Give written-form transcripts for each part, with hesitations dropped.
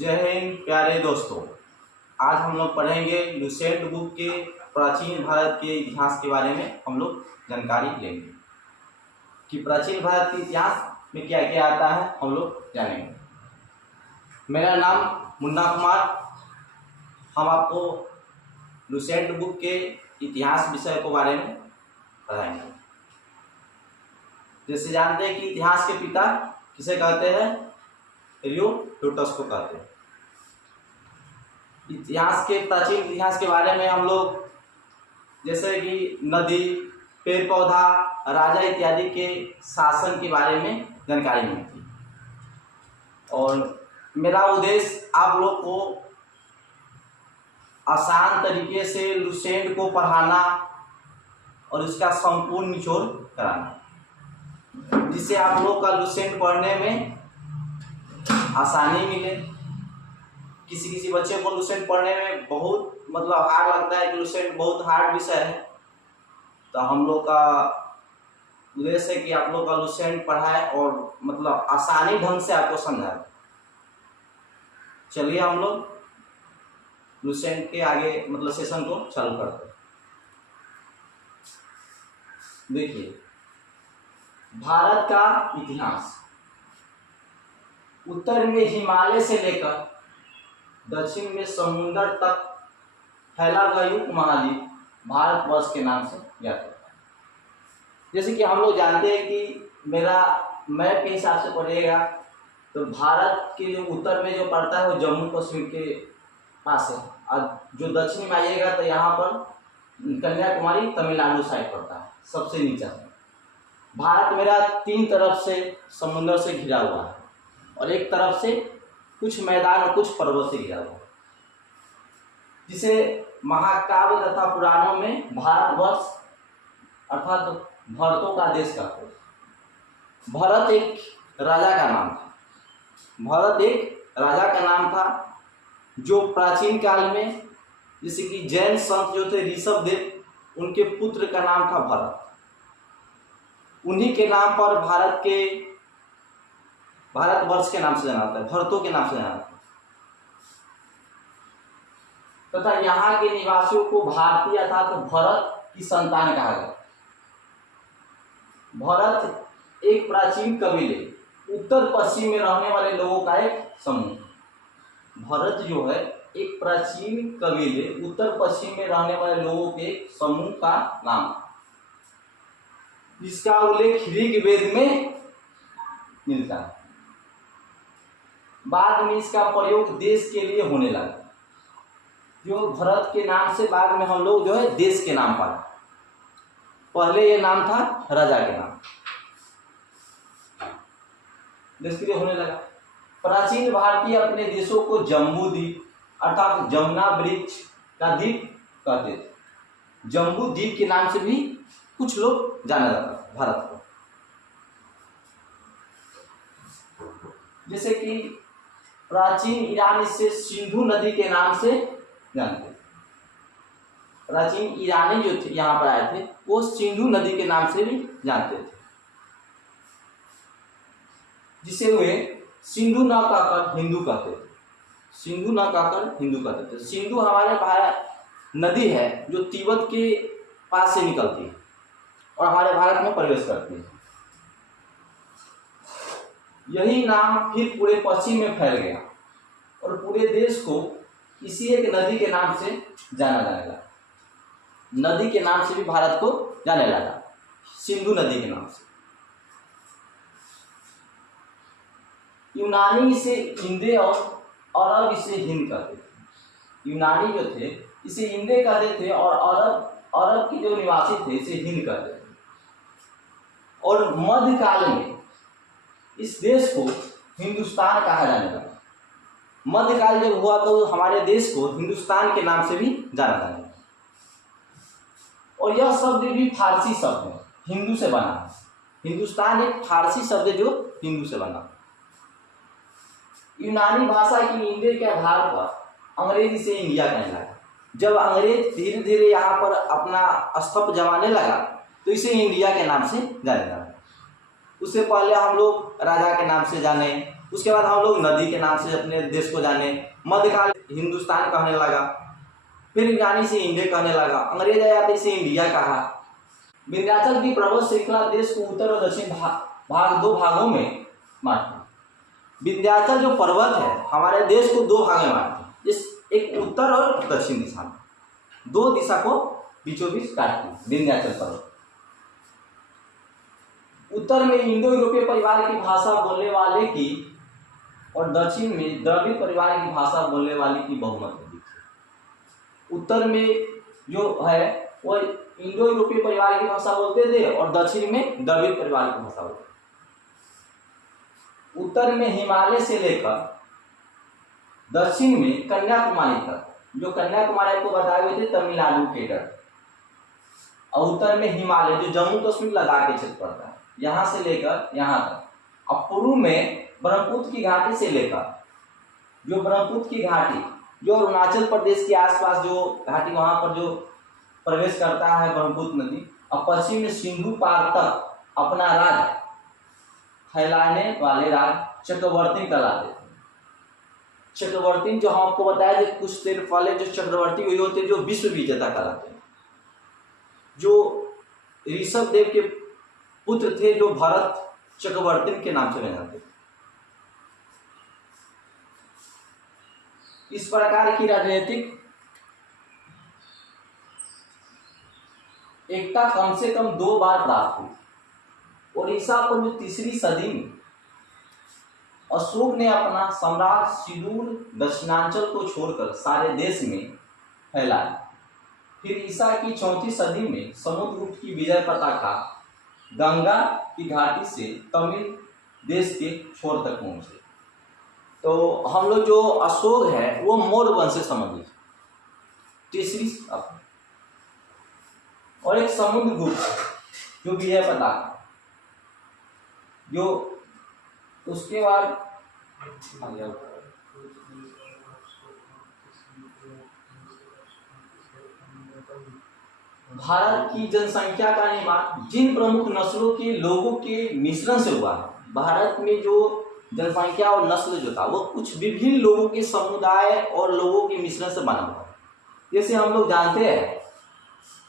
जय हिंद प्यारे दोस्तों। आज हम लोग पढ़ेंगे लुसेंट बुक के प्राचीन भारत के इतिहास के बारे में हम लोग जानकारी लेंगे कि प्राचीन भारत के इतिहास में क्या क्या आता है हम लोग जानेंगे। मेरा नाम मुन्ना कुमार। हम आपको लुसेंट बुक के इतिहास विषय के बारे में पढ़ाएंगे। जैसे जानते हैं कि इतिहास के पिता किसे कहते हैं? हेरोडोटस को कहते हैं। इतिहास के प्राचीन इतिहास के बारे में हम लोग जैसे कि नदी, पेड़ पौधा, राजा इत्यादि के शासन के बारे में जानकारी मिलती। और मेरा उद्देश्य आप लोग को आसान तरीके से लुसेंट को पढ़ाना और इसका संपूर्ण निचोड़ कराना, जिससे आप लोग का लुसेंट पढ़ने में आसानी मिले। किसी बच्चे को लुसेंट पढ़ने में बहुत हार्ड लगता है कि लुसेंट बहुत हार्ड विषय है, तो हम लोग का उद्देश्य है कि आप लोग का लुसेंट पढ़ाए और आसानी ढंग से आपको समझाए। चलिए हम लोग लुसेंट के आगे सेशन को चालू करते हैं। देखिए, भारत का इतिहास उत्तर में हिमालय से लेकर दक्षिण में समुद्र तक फैला हुआ उपमहाद्वीप भारतवर्ष के नाम से ज्ञात होता है। जैसे कि हम लोग जानते हैं कि मेरा मैप के हिसाब से पड़ेगा तो भारत के जो उत्तर में जो पड़ता है वो जम्मू कश्मीर के पास है, और जो दक्षिण में आइएगा तो यहाँ पर कन्याकुमारी तमिलनाडु साइड पड़ता है, सबसे नीचा। भारत मेरा तीन तरफ से समुद्र से घिरा हुआ है और एक तरफ से कुछ मैदान और कुछ पर्वत से घिरा हुआ है, जिसे महाकाव्य तथा पुराणों में भारतवर्ष अर्थात भरतों का देश कहते हैं। भरत एक राजा का नाम था। भरत एक राजा का नाम था जो प्राचीन काल में जैसे कि जैन संत जो थे ऋषभ देव, उनके पुत्र का नाम था भरत। उन्हीं के नाम पर भारतवर्ष के नाम से जाना जाता है, भरतों के नाम से जाना जाता है। तथा यहाँ के निवासियों को भारतीय अर्थात भरत की संतान कहा गया। भरत एक प्राचीन कबीले उत्तर पश्चिम में रहने वाले लोगों का एक समूह। भरत जो है एक प्राचीन कबीले उत्तर पश्चिम में रहने वाले लोगों के एक समूह का नाम, जिसका उल्लेख ऋग्वेद में मिलता है। बाद में इसका प्रयोग देश के लिए होने लगा। जो भरत के नाम से बाद में हम लोग जो है देश के नाम पाए। पहले ये नाम था राजा के नाम, देश के लिए होने लगा। प्राचीन भारतीय अपने देशों को जम्बू द्वीप अर्थात जमुना वृक्ष का द्वीप कहते थे। जम्बू द्वीप के नाम से भी कुछ लोग जाना जाता है भारत को। जैसे कि प्राचीन ईरान इसे सिंधु नदी के नाम से जानते थे। प्राचीन ईरानी जो थे यहाँ पर आए थे वो सिंधु नदी के नाम से भी जानते थे, जिसे वे सिंधु न कहकर हिंदू कहते थे। सिंधु न कहकर हिंदू कहते थे। सिंधु हमारे भारत नदी है जो तिब्बत के पास से निकलती है और हमारे भारत में प्रवेश करती है। यही नाम फिर पूरे पश्चिम में फैल गया और पूरे देश को इसी एक नदी के नाम से जाना जाने लगा। नदी के नाम से भी भारत को जाने लगा, सिंधु नदी के नाम से। यूनानी इसे इंदे और अरब इसे हिंद कहते थे। यूनानी जो थे इसे इंदे कहते थे और अरब के जो निवासी थे इसे हिंद कहते थे। और मध्यकाल में इस देश को हिंदुस्तान कहा जाने लगा। मध्यकाल जब हुआ तो हमारे देश को हिंदुस्तान के नाम से भी जाना जाने लगा। और यह शब्द भी फारसी शब्द है, हिंदू से बना। हिंदुस्तान एक फारसी शब्द है जो हिंदू से बना। यूनानी भाषा की इंदे के आधार पर अंग्रेज इसे इंडिया कहने लगा। जब अंग्रेज धीरे धीरे यहाँ पर अपना स्तंभ जमाने लगा तो इसे इंडिया के नाम से जाने लगा। उससे पहले हम लोग राजा के नाम से जाने, उसके बाद हम लोग नदी के नाम से अपने देश को जाने, मध्यकाल हिंदुस्तान कहने लगा, फिर ईरानी से इंडिया कहने लगा, अंग्रेज आया इसे इंडिया कहा। विंध्याचल की पर्वत श्रृंखला देश को उत्तर और दक्षिण भाग दो भागों में बांटती है। विंध्याचल जो पर्वत है हमारे देश को दो भाग में बांटती है, जिस एक उत्तर और दक्षिण दिशा में, दो दिशा को बीचों बीच काटती है विंध्याचल पर्वत। उत्तर में इंडो यूरोपीय परिवार की भाषा बोलने वाले की और दक्षिण में द्रविड़ परिवार की भाषा बोलने वाले की बहुमत है। उत्तर में जो है वो इंडो यूरोपीय परिवार की भाषा बोलते थे और दक्षिण में द्रविड़ परिवार की भाषा बोलते थे। उत्तर में हिमालय से लेकर दक्षिण में कन्याकुमारी तक, जो कन्याकुमारी आपको बताए हुए थे तमिलनाडु के तट, और उत्तर में हिमालय जो जम्मू कश्मीर लद्दाख के क्षेत्र पड़ता है, यहाँ से लेकर यहाँ तक। अब पूर्व में ब्रह्मपुत्र की घाटी से लेकर जो ब्रह्मपुत्र की घाटी जो अरुणाचल प्रदेश के आसपास जो घाटी वहाँ पर जो प्रवेश करता है ब्रह्मपुत्र नदी, और पश्चिम में सिंधु पार तक अपना राज फैलाने वाले राज चक्रवर्ती कहलाते थे। चक्रवर्ती जो हम आपको बताया कि कुछ देर पहले जो चक्रवर्ती हुए होते जो विश्व विजेता कहलाते हैं, जो ऋषभ देव के पुत्र थे जो भरत चक्रवर्ती के नाम से जाते थे। इस प्रकार की राजनीतिक एकता कम से कम 2 बार प्राप्त हुई। ओडिशा को जो 3री सदी में अशोक ने अपना सम्राट सुदूर दक्षिणांचल को छोड़कर सारे देश में फैलाया। फिर ईसा की 4वीं सदी में समुद्रगुप्त की विजय पताका गंगा की घाटी से तमिल देश के छोर तक पहुंचे। तो हम लोग जो अशोक है वो मौर्य वंश से संबंधित, 3री और एक समुद्रगुप्त जो विजय पताका, जो उसके बाद भारत की जनसंख्या का निर्माण जिन प्रमुख नस्लों के लोगों के मिश्रण से हुआ है। भारत में जो जनसंख्या और नस्ल जो था वो कुछ विभिन्न लोगों के समुदाय और लोगों के मिश्रण से बना हुआ है। जैसे हम लोग जानते हैं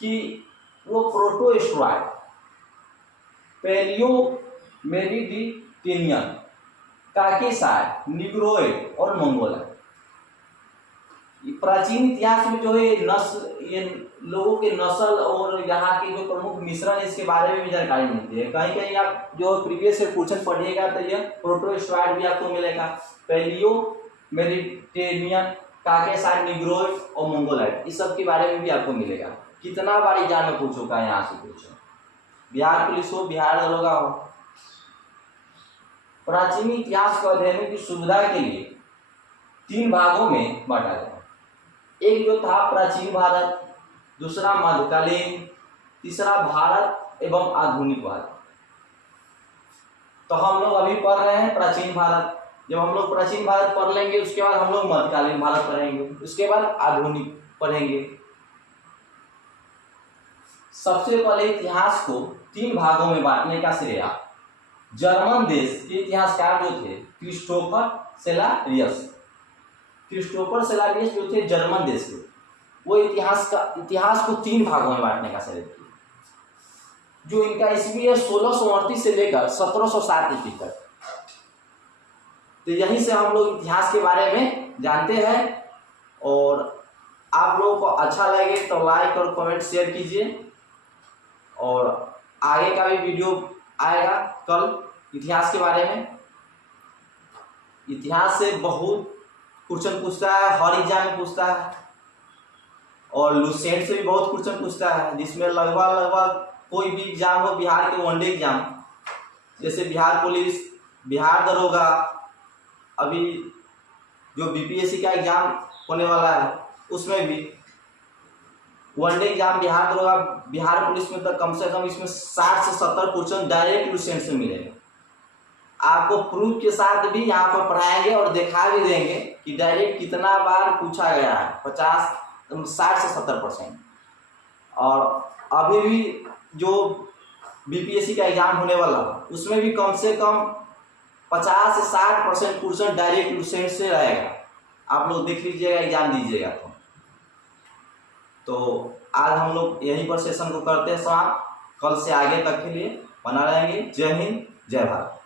कि वो प्रोटोस्ट्रॉइड, पैलियो मेडिटेरेनियन, काकेसार, निग्रोइड और मंगोल। प्राचीन इतिहास में जो है नस्ल, ये लोगों के नस्ल और यहाँ के जो प्रमुख मिश्रण इसके बारे में भी जानकारी मिलती है। कहीं कहीं आप जो प्रीवियस से क्वेश्चन पढ़िएगा तो ये प्रोटोस्ट्रॉइड भी आपको मिलेगा, पैलियो मेडिटेरेनियन, काकेसार, निग्रोइड और मंगोलाइड, इस सब के बारे में भी आपको मिलेगा। कितना बार एग्जाम में पूछ चुका है, यहाँ से पूछो, बिहार पुलिस हो, बिहार दरोगा हो। प्राचीन इतिहास को अध्ययन की सुविधा के लिए 3 भागों में बांटा गया। एक जो था प्राचीन भारत, दूसरा मध्यकालीन, तीसरा भारत एवं आधुनिक भारत। तो हम लोग अभी पढ़ रहे हैं प्राचीन भारत। जब हम लोग प्राचीन भारत पढ़ लेंगे उसके बाद हम लोग मध्यकालीन भारत पढ़ेंगे, उसके बाद आधुनिक पढ़ेंगे। सबसे पहले इतिहास को 3 भागों में बांटने का श्रेय जर्मन देश के इतिहासकार जो थे क्रिस्टोफर सेलारियस। क्रिस्टोफर सेलारियस जो थे जर्मन देश के, वो इतिहास को 3 भागों में बांटने का श्रेय किया। जो इनका ईस्वी है 1638 से लेकर 1707 ईस्वी तक। तो यहीं से हम लोग इतिहास के बारे में जानते हैं। और आप लोगों को अच्छा लगे तो लाइक और कमेंट शेयर कीजिए। और आगे का भी वीडियो आएगा कल इतिहास के बारे में। इतिहास से बहुत क्वेश्चन पूछता है, हर एग्जाम में पूछता है, और लुसेंट से भी बहुत क्वेश्चन पूछता है, जिसमें लगभग कोई भी एग्जाम हो, बिहार के वनडे एग्जाम जैसे बिहार पुलिस, बिहार दरोगा, अभी जो बीपीएससी का एग्जाम होने वाला है उसमें भी वनडे एग्जाम बिहार दरोगा, बिहार पुलिस में तो कम से कम इसमें 60 से 70 क्वेश्चन डायरेक्ट लुसेंट से मिलेंगे। आपको प्रूफ के साथ भी यहाँ पर पढ़ाएंगे और दिखा भी देंगे कि डायरेक्ट कितना बार पूछा गया है, 60 से 70%। और अभी भी जो बीपीएससी का एग्जाम होने वाला उसमें भी कम से कम 50 से 60% क्वेश्चन डायरेक्ट क्वेश्चन से रहेगा। आप लोग देख लीजिएगा, एग्जाम दीजिएगा। तो आज हम लोग यहीं पर सेशन को करते हैं समाप्त। कल से आगे तक के लिए बना रहेंगे। जय हिंद, जय भारत।